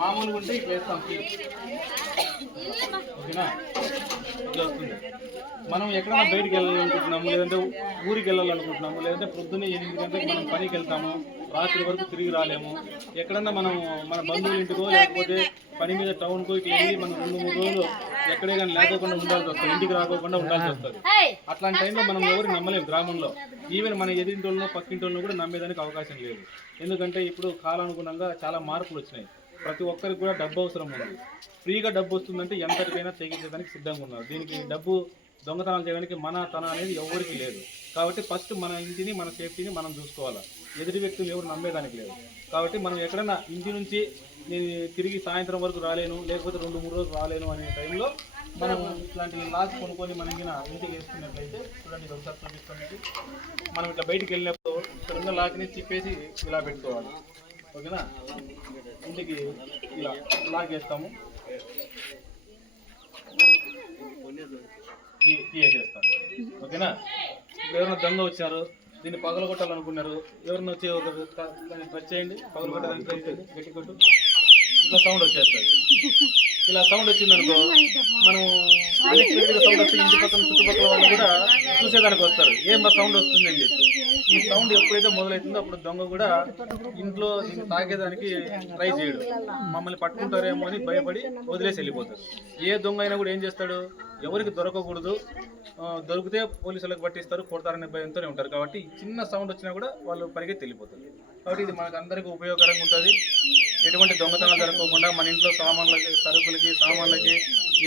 మామూలుగా ఉంటే ఇట్లా వేస్తాం. ఓకేనా, ఇట్లా వస్తుంది. మనం ఎక్కడైనా బయటికి వెళ్ళాలనుకుంటున్నాము, లేదంటే ఊరికి వెళ్ళాలనుకుంటున్నాము, లేదంటే పొద్దున్నే 8 గంటలకు మనం పనికి వెళ్తాము, రాత్రి వరకు తిరిగి రాలేము. ఎక్కడన్నా మనం మన బంధువుల ఇంటికో లేకపోతే పని మీద టౌన్కో ఇట్లా వెళ్ళి మనం 2-3 రోజులు ఎక్కడే కానీ లేకోకుండా ఉండాల్సి వస్తుంది, ఇంటికి రాకోకుండా ఉండాల్సి వస్తుంది. అట్లాంటి టైంలో మనం ఎవరికి నమ్మలేము గ్రామంలో. ఈవెన్ మన ఎదిరింటోళ్ళను పక్కింటోళ్ళను కూడా నమ్మేదానికి అవకాశం లేదు. ఎందుకంటే ఇప్పుడు కాలానుగుణంగా చాలా మార్పులు వచ్చినాయి. ప్రతి ఒక్కరికి కూడా డబ్బు అవసరం ఉంది. ఫ్రీగా డబ్బు వస్తుందంటే ఎంతటికైనా తెగించడానికి సిద్ధంగా ఉన్నారు. దీనికి డబ్బు దొంగతనాలు చేయడానికి మన తన అనేది ఎవరికి లేదు. కాబట్టి ఫస్ట్ మన ఇంటిని మన సేఫ్టీని మనం చూసుకోవాలి. ఎదుటి వ్యక్తులు ఎవరు నమ్మేదానికి లేదు. కాబట్టి మనం ఎక్కడైనా ఇంటి నుంచి నేను తిరిగి సాయంత్రం వరకు రాలేను, లేకపోతే 2-3 రోజులు రాలేను అనే టైంలో మనం ఇట్లాంటి లాక్ కొనుక్కొని మనం ఇంటికి వేసుకున్నట్లయితే చూడండి, ఒకసారి చూపిస్తానికి మనం ఇట్లా బయటికి వెళ్ళినప్పుడు ఇక్కడ ఉన్న లాక్ని తిప్పేసి ఇలా పెట్టుకోవాలి. ఓకేనా, ఇంటికి ఇలా లాక్ వేస్తాము, తీసేస్తాం. ఓకేనా, ఇప్పుడు ఎవరైనా దొంగ వచ్చారు, దీన్ని పగలగొట్టాలనుకున్నారు, ఎవరైనా వచ్చి ఒక టచ్ చేయండి, పగలగొట్టడానికి గట్టి కొట్టు, ఇట్లా సౌండ్ వచ్చేస్తుంది. ఇలా సౌండ్ వచ్చిందనుకో మనం అన్ఎక్స్పెక్టెడ్గా సౌండ్ వస్తే ఇంటి పక్కన చుట్టుపక్కల వాళ్ళు కూడా చూసేదానికి వస్తారు, ఏం సౌండ్ వస్తుందని చెప్పి. ఈ సౌండ్ ఎప్పుడైతే మొదలవుతుందో అప్పుడు దొంగ కూడా ఇంట్లో దీన్ని తాకేదానికి ట్రై చేయడు. మమ్మల్ని పట్టుకుంటారేమో అని భయపడి వదిలేసి వెళ్ళిపోతారు. ఏ దొంగ అయినా కూడా ఏం చేస్తాడు, ఎవరికి దొరకకూడదు, దొరికితే పోలీసులకు పట్టిస్తారు, కొడతారనే భయంతోనే ఉంటారు. కాబట్టి చిన్న సౌండ్ వచ్చినా కూడా వాళ్ళు పరిగెత్తి వెళ్ళిపోతారు. కాబట్టి ఇది మనకు అందరికీ ఉపయోగకరంగా ఉంటుంది. ఎటువంటి దొంగతనాలు జరగకుండా మన ఇంట్లో సామాన్లకి, సరుకులకి, సామాన్లకి,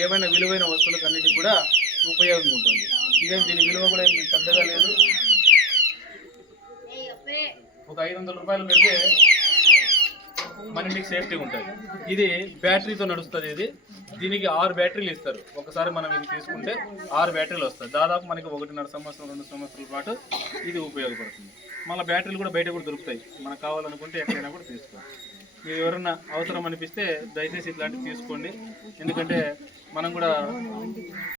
ఏమైనా విలువైన వస్తువులకు అన్నిటికీ కూడా ఉపయోగంగా ఉంటుంది. ఇదేం దీని విలువ కూడా ఏం పెద్దగా లేదు. ఒక 500 రూపాయలు పెడితే మన ఇంటికి సేఫ్టీ ఉంటుంది. ఇది బ్యాటరీతో నడుస్తుంది. దీనికి 6 బ్యాటరీలు ఇస్తారు. ఒకసారి మనం ఇది తీసుకుంటే 6 బ్యాటరీలు వస్తాయి. దాదాపు మనకి 1.5 సంవత్సరం 2 సంవత్సరాల పాటు ఇది ఉపయోగపడుతుంది. మళ్ళీ బ్యాటరీలు కూడా బయట కూడా దొరుకుతాయి. మనకు కావాలనుకుంటే ఎక్కడైనా కూడా తీసుకోవాలి. మీరు ఎవరన్నా అవసరం అనిపిస్తే దయచేసి ఇట్లాంటివి తీసుకోండి. ఎందుకంటే మనం కూడా